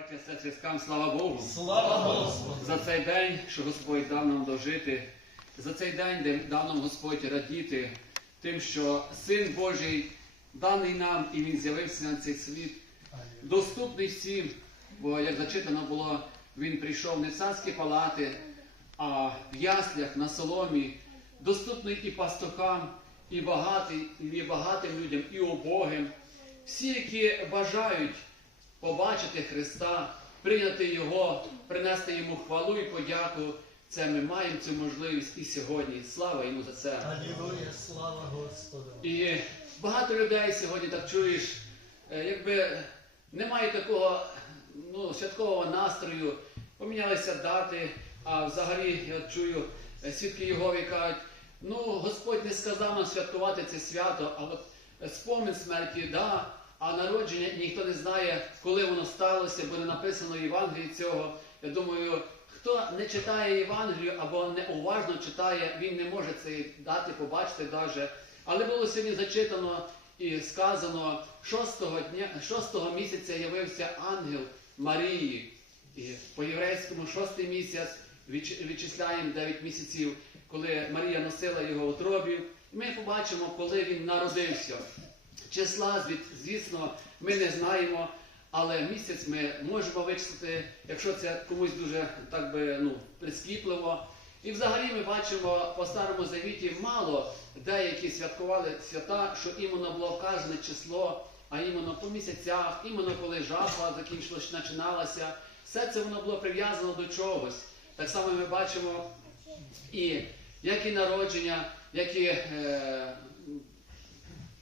Браття, сестри, скам, слава Богу. Слава Господу! За цей день, що Господь дав нам дожити, за цей день, де дав нам Господь радіти тим, що Син Божий даний нам і Він з'явився на цей світ, доступний всім, бо як зачитано було, він прийшов не в царські палати, а в яслях на соломі, доступний і пастухам, і багатий, і багатим людям, і убогим. Всі, які бажають побачити Христа, прийняти Його, принести Йому хвалу і подяку. Це ми маємо цю можливість і сьогодні. Слава йому за це. Алілуя, слава Господу! І багато людей сьогодні так чуєш, е, якби немає такого ну, святкового настрою, помінялися дати, а взагалі я чую, е, свідки Єгові кажуть, ну Господь не сказав нам святкувати це свято, а от е, спомин смерті, да, а народження ніхто не знає, коли воно сталося, бо не написано в Євангелії цього. Я думаю, хто не читає Євангелію або неуважно читає, він не може цієї дати побачити навіть. Але було сьогодні зачитано і сказано, шостого дня, шостого місяця явився ангел Марії. І по-єврейському шостий місяць відч- відчисляємо 9 місяців, коли Марія носила його у тробі. І ми побачимо, коли він народився. Числа, звісно, ми не знаємо, але місяць ми можемо вичислити, якщо це комусь дуже так би ну, прискіпливо. І взагалі ми бачимо по старому завіті мало деякі святкували свята, що іменно було вказане число, а іменно по місяцях, іменно коли жатва закінчилась, починалася. Все це воно було прив'язано до чогось. Так само ми бачимо і як і народження, як і е,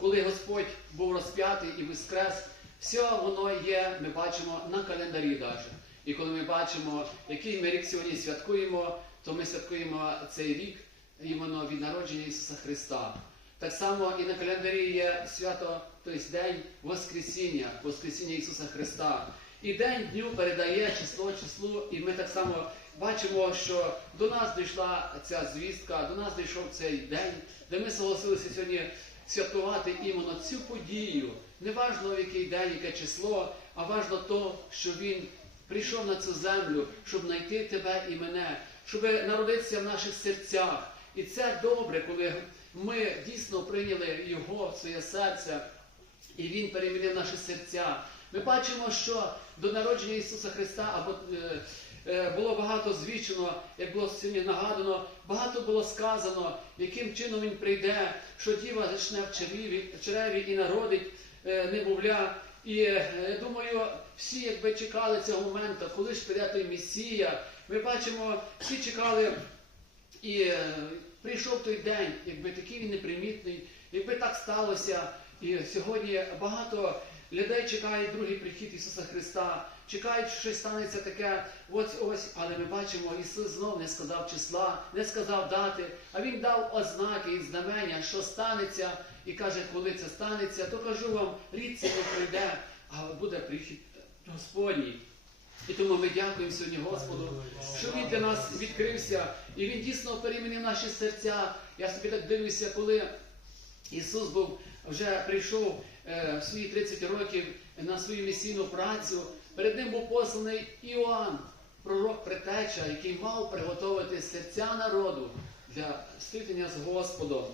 коли Господь був розп'ятий і воскрес, все воно є, ми бачимо на календарі навіть. І коли ми бачимо, який ми рік сьогодні святкуємо, то ми святкуємо цей рік іменно від народження Ісуса Христа. Так само і на календарі є свято, тобто День Воскресіння, Воскресіння Ісуса Христа. І день дню передає число числу, і ми так само бачимо, що до нас дійшла ця звістка, до нас дійшов цей день, де ми согласилися сьогодні святкувати іменно цю подію. Не важливо, який день, яке число, а важливо то, що він прийшов на цю землю, щоб знайти тебе і мене, щоб народитися в наших серцях. І це добре, коли ми дійсно прийняли його своє серце, і він перемінив наші серця. Ми бачимо, що до народження Ісуса Христа або е, було багато звічено, як було сьогодні нагадано, багато було сказано, яким чином він прийде, що діва зачне в чреві, в чреві і народить е, немовля. І е, я думаю, всі якби чекали цього моменту, коли ж прийде той Месія. Ми бачимо, всі чекали і е, прийшов той день, якби такий він непримітний, якби так сталося. І сьогодні багато людей чекають другий прихід Ісуса Христа, чекають, що щось станеться таке, ось ось, але ми бачимо, Ісус знов не сказав числа, не сказав дати, а Він дав ознаки і знамення, що станеться, і каже, коли це станеться, то кажу вам, рід це не прийде, а буде прихід Господній. І тому ми дякуємо сьогодні Господу, що Він для нас відкрився, і Він дійсно перемінив наші серця. Я собі так дивлюся, коли Ісус був вже прийшов е, в свої 30 років на свою місійну працю. Перед ним був посланий Іоанн, пророк предтеча, який мав приготувати серця народу для зустрітення з Господом.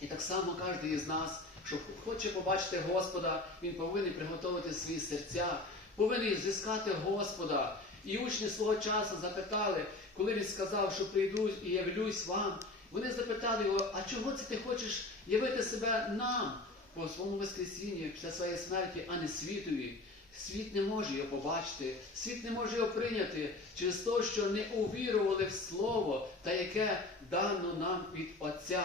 І так само кожен із нас, що хоче побачити Господа, він повинен приготувати свої серця, повинен зіскати Господа. І учні свого часу запитали, коли він сказав, що прийду і явлюсь вам. Вони запитали його, а чого це ти хочеш явити себе нам по своєму Воскресінні після своєї смерті, а не світові? Світ не може його побачити, світ не може його прийняти через те, що не увірували в Слово, та яке дано нам від Отця.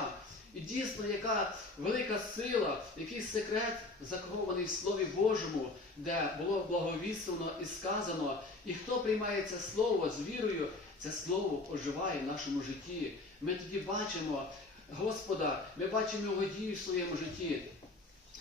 І дійсно, яка велика сила, який секрет захований в Слові Божому, де було благовіствано і сказано, і хто приймає це слово з вірою, це слово оживає в нашому житті. Ми тоді бачимо Господа, ми бачимо Його дію в своєму житті,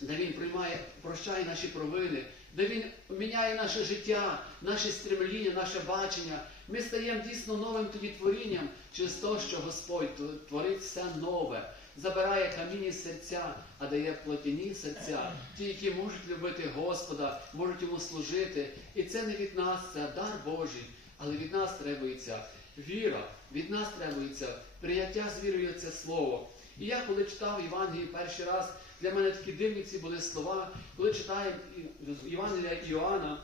де Він приймає, прощає наші провини, де Він міняє наше життя, наше стремління, наше бачення. Ми стаємо дійсно новим тоді творінням через те, що Господь творить все нове. забирає камінні серця, а дає плотяні серця, ті, які можуть любити Господа, можуть йому служити. І це не від нас, це дар Божий, але від нас требується віра, від нас требується прийняття з вірою це слово. І я коли читав Євангелії перший раз, для мене такі дивні ці були слова, коли читаю Євангелія Іоанна,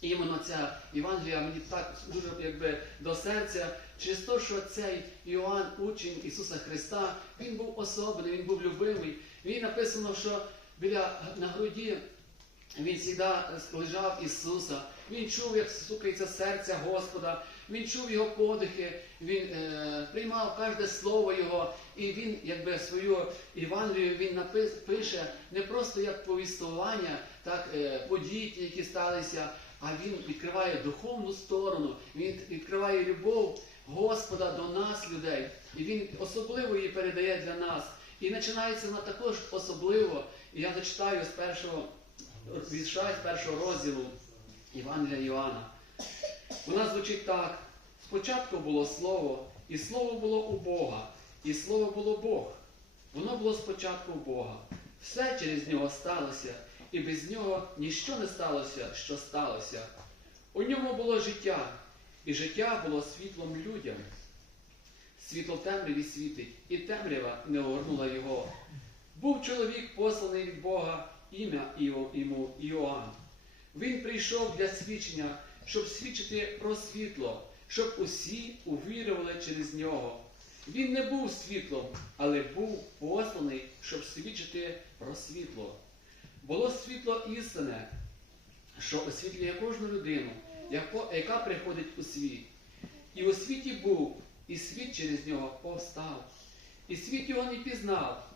іменно ця Євангелія мені так дуже якби до серця, через те, що цей Іоанн, учень Ісуса Христа, він був особливий, він був любимий. Він написано, що біля на груді він завжди лежав Ісуса. Він чув, як стукається серця Господа, він чув його подихи, він е, приймав кожне слово Його, і він, якби свою Євангелію він напис, пише не просто як повістування, так е, подій, які сталися, а він відкриває духовну сторону, він відкриває любов Господа до нас, людей, і він особливо її передає для нас. І починається вона також особливо. Я зачитаю з першого вірша, з першого розділу Євангелія Іоанна. Вона звучить так: спочатку було слово, і слово було у Бога, і слово було Бог. Воно було спочатку у Бога. Все через нього сталося, і без нього ніщо не сталося, що сталося. У ньому було життя, і життя було світлом людям. Світло в темряві світить, і темрява не огорнула його. Був чоловік, посланий від Бога, ім'я йому Іоанн. Він прийшов для свідчення, щоб свідчити про світло, щоб усі увірували через нього. Він не був світлом, але був посланий, щоб свідчити про світло. Було світло істине, що освітлює кожну людину, яка приходить у світ. І у світі був, і світ через нього повстав. І світ його не пізнав.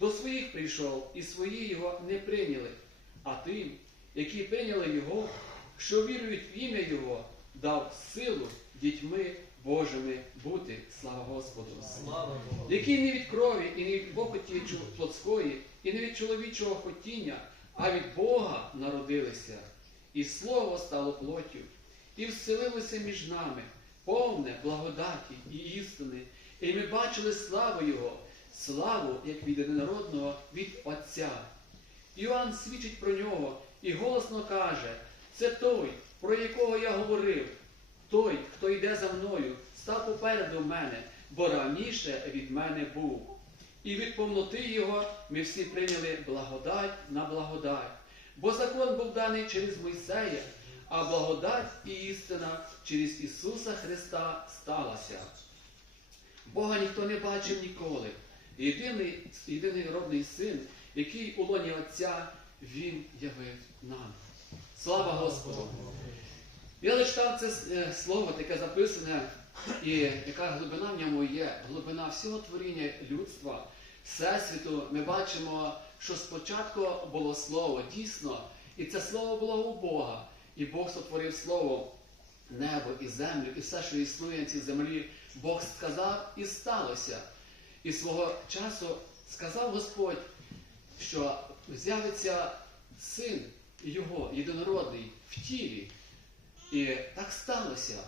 До своїх прийшов, і свої його не прийняли. А тим, які прийняли його, що вірують в ім'я Його, дав силу дітьми Божими бути. Слава Господу! Слава Богу. Які не від крові, і не від похоті плотської, і не від чоловічого хотіння, а від Бога народилися. І Слово стало плоттю, і вселилося між нами, повне благодаті і істини. І ми бачили славу Його, славу, як від однородного від Отця. Іоанн свідчить про нього і голосно каже: це той, про якого я говорив, той, хто йде за мною, став попереду мене, бо раніше від мене був. І від повноти його ми всі прийняли благодать на благодать. Бо закон був даний через Мойсея, а благодать і істина через Ісуса Христа сталася. Бога ніхто не бачив ніколи. Єдиний, єдиний родний син, який у лоні Отця Він явив нам. Слава Господу! Я зачитав це е, слово, таке записане, і яка глибина в ньому є, глибина всього творіння людства, Всесвіту. Ми бачимо, що спочатку було слово, дійсно, і це слово було у Бога. І Бог сотворив слово, небо і землю, і все, що існує на цій землі, Бог сказав і сталося. І свого часу сказав Господь, що з'явиться син його, єдинородний, в тілі. І так сталося.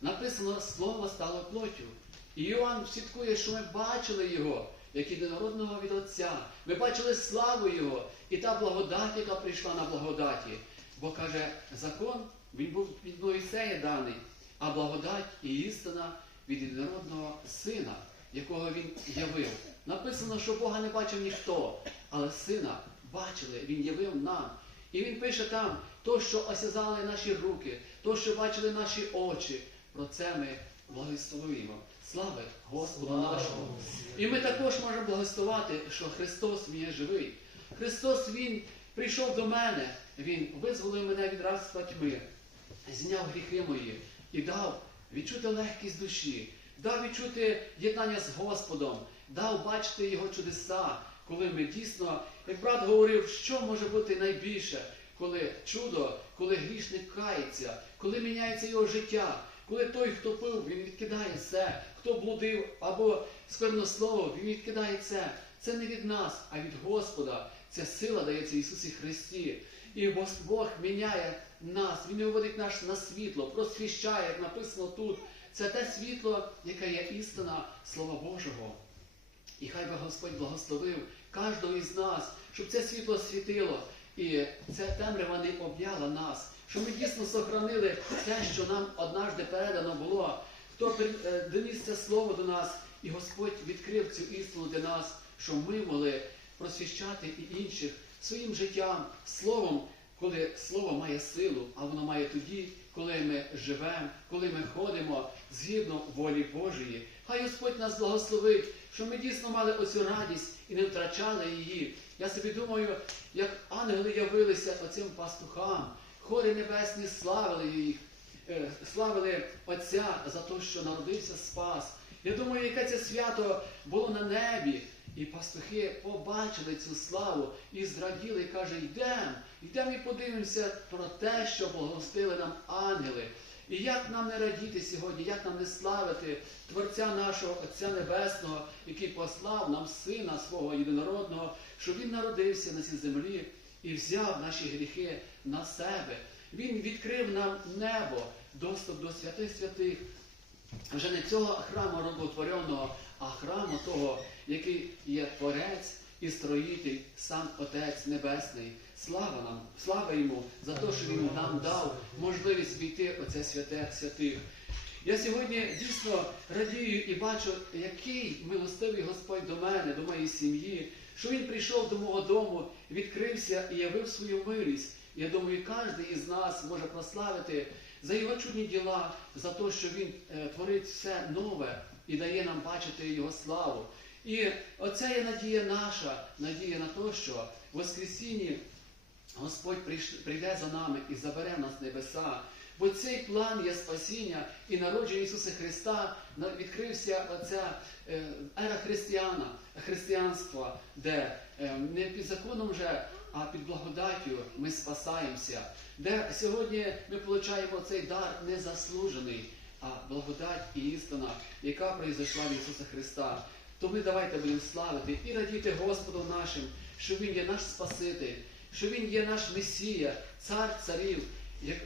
Написано, слово стало плоттю. І Іоанн свідкує, що ми бачили його, як єдинородного від Отця. Ми бачили славу Його і та благодать, яка прийшла на благодаті. Бо каже, закон він був від Моїсея даний, а благодать і істина від єдинородного сина, якого він явив. Написано, що Бога не бачив ніхто, але сина бачили, він явив нам. І він пише там, то, що осязали наші руки, то, що бачили наші очі, про це ми благословимо. Слава Господу нашому! І ми також можемо благословати, що Христос Він є живий. Христос Він прийшов до мене, Він визволив мене від рабства тьми, зняв гріхи мої і дав відчути легкість душі, дав відчути єднання з Господом, дав бачити Його чудеса, коли ми дійсно, як брат говорив, що може бути найбільше, коли чудо, коли грішник кається, коли міняється його життя, коли той, хто пив, він відкидає це, хто блудив або сквернословив, він відкидає це. Це не від нас, а від Господа. Ця сила дається Ісусі Христі. І Бог міняє нас, Він виводить нас на світло, просвіщає, як написано тут. Це те світло, яке є істина Слова Божого. І хай би Господь благословив кожного із нас, щоб це світло світило, і ця темрява не об'яла нас, щоб ми дійсно сохранили те, що нам однажды передано було. Хто е, доніс це слово до нас, і Господь відкрив цю істину для нас, щоб ми могли просвіщати і інших своїм життям, словом, коли слово має силу, а воно має тоді, коли ми живемо, коли ми ходимо згідно волі Божої. Хай Господь нас благословить, щоб ми дійсно мали оцю радість і не втрачали її. Я собі думаю, як ангели явилися оцим пастухам, хори небесні славили їх, е, славили Отця за те, що народився Спас. Я думаю, яке це свято було на небі. І пастухи побачили цю славу і зраділи, і каже, йдемо, йдемо і подивимося про те, що благостили нам ангели. І як нам не радіти сьогодні, як нам не славити Творця нашого Отця Небесного, який послав нам Сина свого єдинородного, щоб Він народився на цій землі і взяв наші гріхи на себе. Він відкрив нам небо, доступ до святих святих, вже не цього храму роботвореного, а храму того, який є Творець і строїтель, сам Отець Небесний. Слава нам, слава йому за те, що він нам дав можливість війти оце святе святих. Я сьогодні дійсно радію і бачу, який милостивий Господь до мене, до моєї сім'ї, що Він прийшов до мого дому, відкрився і явив свою милість. Я думаю, кожен із нас може прославити за його чудні діла, за те, що він е, творить все нове і дає нам бачити його славу. І оце є надія наша, надія на те, що в Воскресінні Господь прийде за нами і забере нас в небеса. Бо цей план є спасіння і народження Ісуса Христа відкрився оця е, ера християна, християнства, де е, не під законом вже, а під благодаттю ми спасаємося, де сьогодні ми отримуємо цей дар незаслужений, а благодать і істина, яка произошла від Ісуса Христа. То ми давайте будемо славити і радіти Господу нашим, що Він є наш Спаситель, що Він є наш Месія, цар царів,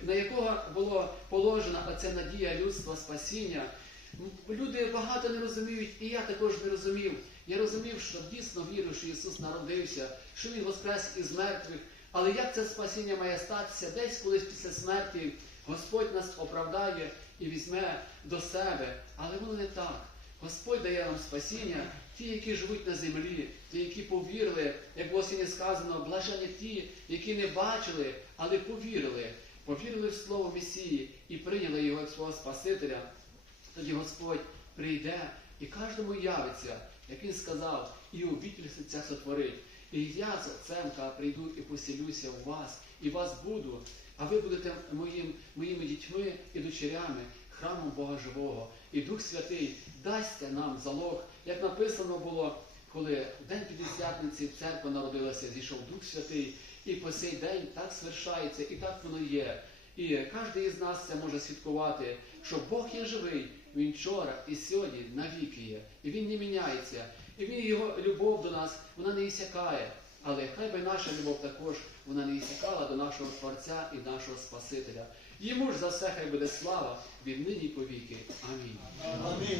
на якого було положена оця надія людства спасіння. Люди багато не розуміють, і я також не розумів. Я розумів, що дійсно вірю, що Ісус народився, що Він воскрес із мертвих. Але як це спасіння має статися? Десь колись після смерті Господь нас оправдає і візьме до себе. Але воно не так. Господь дає нам спасіння, ті, які живуть на землі, ті, які повірили, як сьогодні сказано, блажені ті, які не бачили, але повірили, повірили в слово Месії і прийняли його як свого Спасителя. Тоді Господь прийде і кожному явиться, як він сказав, і обітель серця сотворить. І я з отцем прийду і поселюся у вас, і вас буду, а ви будете моїм, моїми дітьми і дочерями, храмом Бога Живого. І Дух Святий дасть нам залог, як написано було, коли в день П'ятдесятниці церква народилася, зійшов Дух Святий, і по сей день так свершається, і так воно є. І кожен із нас це може свідкувати, що Бог є живий, Він вчора і сьогодні навіки є. І Він не міняється. І він, його любов до нас, вона не ісякає. Але хай би наша любов також вона не ісякала до нашого Творця і нашого Спасителя. Йому ж за все хай буде слава від нині повіки. Амінь. Амінь.